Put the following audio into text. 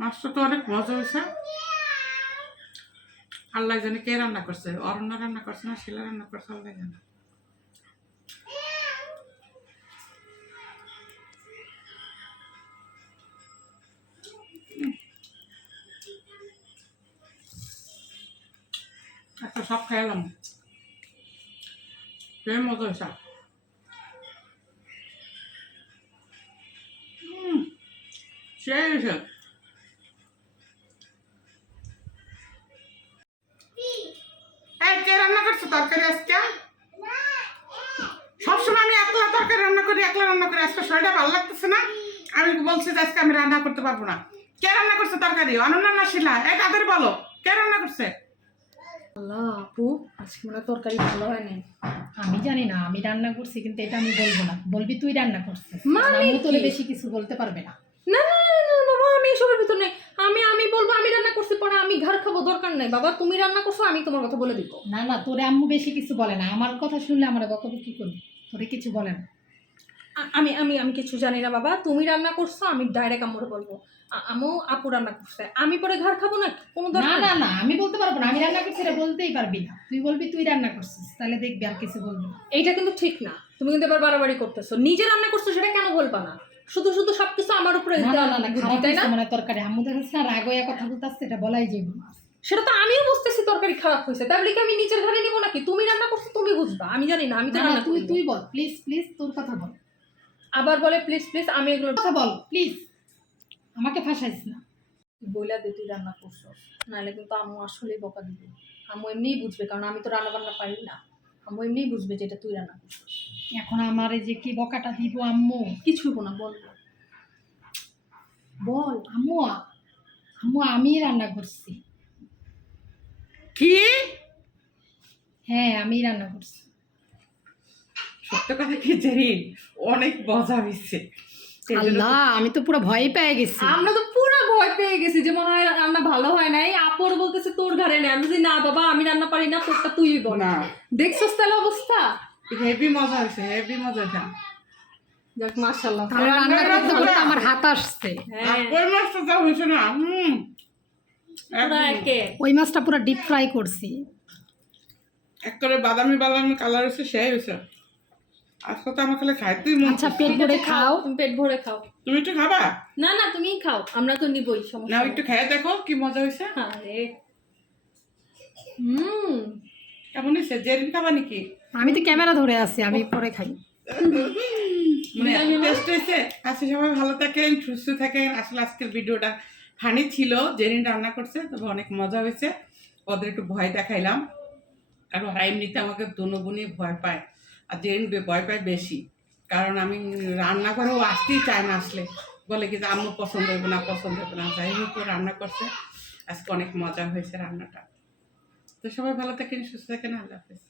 মাছটা তো অনেক মজা হয়েছে। আল্লাহ জানে কে রান্না করছে, অরণ্য রান্না করছে না শিলা রান্না করছে, আল্লাহ জানে। একটা সব খাইলাম, কে মজা হয়েছে। সেই হয়েছে। কে রান্না করছে তরকারি আজকে? সবসময় আমি একলা তরকারি রান্না করি, একলা রান্না করি। আজকে শরীরটা ভালো লাগতেছে না, আমি বলছি যে আজকে আমি রান্না করতে পারবো না। কে রান্না করছে তরকারি? অনন্যা না শিলা? তাদের বলো কে রান্না করছে। আল্লাহ আপু, আজকে মনে হয় তরকারি ভালো হয় নাই। আমি জানি না, আমি রান্না করছি, কিন্তু এটা আমি বলবো না। বলবি তুই রান্না করছিস, মানে আম্মু তোরে কি? বেশি কিছু বলতে পারবে না। না না না না বাবা, আমি এসবের ভিতর নেই। আমি বলবো আমি রান্না করছি, পরে আমি ঘর খাবো, দরকার নাই। বাবা তুমি রান্না করছো, আমি তোমার কথা বলে দিব। না না, তোরে আম্মু বেশি কিছু বলে না। আমার কথা শুনলে আমার বকবো কি করবি? তোরে কিছু বলে না। আমি আমি আমি কিছু জানি না বাবা, তুমি রান্না করছো, আমি ডাইরেক্ট আম্মুরে বলবো আম্মু আপু রান্না করছে, আমি পরে ঘর খাবো না, কোনো না দরকার না না, আমি বলতে পারবো না। আমি রান্না করছি এটা বলতেই পারবি না। তুই বলবি তুই রান্না করছিস, তাহলে দেখবি আর কিছু বলবি না। এইটা কিন্তু ঠিক না। তুমি কিন্তু এবার বাড়াবাড়ি করতেছো। নিজে রান্না করছো সেটা কেন বলবা না? শুধু শুধু সবকিছু আমার উপরে না না না না, খারাপ তাই না? হয়েছে মানে তরকারি। আম্মু দেখাচ্ছে না রাগ হইয়া কথা বলতে আসছে, এটা বলাই যাবে না। সেটা তো আমিও বুঝতেছি তরকারি খারাপ হয়েছে, তাই বলে কি আমি নিজের ঘরে নিবো নাকি? তুমি রান্না করছো, তুমি বুঝবা, আমি জানি না। আমি তো না না, রান্না তুই করি। তুই বল প্লিজ প্লিজ, তোর কথা বল। আবার বলে প্লিজ প্লিজ, আমি এগুলো কথা বল প্লিজ, আমাকে ফাঁসাইস না। বইলা দে তুই রান্না করছো, নাহলে কিন্তু আম্মু আসলেই বকা দিবে। আম্মু এমনিই বুঝবে, কারণ আমি তো রান্না বান্না পারি না। আম্মু এমনিই বুঝবে যে এটা তুই রান্না করছো। এখন আমার এই যে কি বকাটা দিব আম্মু। কিছু না, বল বল। আম্মু আম্মু আমি রান্না করছি। কি? হ্যাঁ আমি রান্না করছি। সত্য কথা কি জানি, অনেক মজা হয়েছে। আল্লাহ, আমি তো পুরো ভয় পেয়ে গেছি। আমরা তো পুরো ভয় পেয়ে গেছি যে মনে হয় রান্না ভালো হয় নাই। আপর বলতেছে তোর ঘরে নেই। আমি বলছি না বাবা, আমি রান্না পারি না, তোরটা তুই বল। না, দেখছস তাহলে অবস্থা। হেভি মজা হয়েছে, হেভি মজা হয়েছে। যাক মাশাআল্লাহ। তাহলে রান্না করতে করতে আমার হাত আসছে। হ্যাঁ ওই মাছটা যা হয়েছে না, পুরো একে। ওই মাছটা পুরো ডিপ ফ্রাই করছি। একবারে বাদামি বাদামি কালার হয়েছে, সেই হয়েছে। আজকে তো আমার খালি খাইতেই মন আচ্ছা চাচ্ছে। পেট ভরে খাও। তুমি পেট ভরে খাও। তুমি একটু খাবা? না না তুমিই খাও, আমরা তো নিবই, না, সমস্যা একটু খেয়ে দেখো কি মজা হয়েছে। আরে কেমন হয়েছে? জেরিন খাবা নাকি? আমি তো ক্যামেরা ধরে আছি, আমি পরে খাই। মানে টেস্ট হয়েছে। আচ্ছা, সবাই ভালো থাকেন, সুস্থ থাকেন। আসলে আজকের ভিডিওটা ফানি ছিল। জেরিন রান্না করছে, তবে অনেক মজা হয়েছে। ওদের একটু ভয় দেখাইলাম, আর ওরা এমনিতে আমাকে দোনো বোনই ভয় পায়, আর জেরিন ভয় পায় বেশি। কারণ আমি রান্না করেও আসতেই চায় না, আসলে বলে কি যে আম্মু পছন্দ হবে না, পছন্দ হবে না। যাই হোক, ও রান্না করছে, আজকে অনেক মজা হয়েছে রান্নাটা। তো সবাই ভালো থাকেন, সুস্থ থাকেন, আল্লাহ হাফেজ।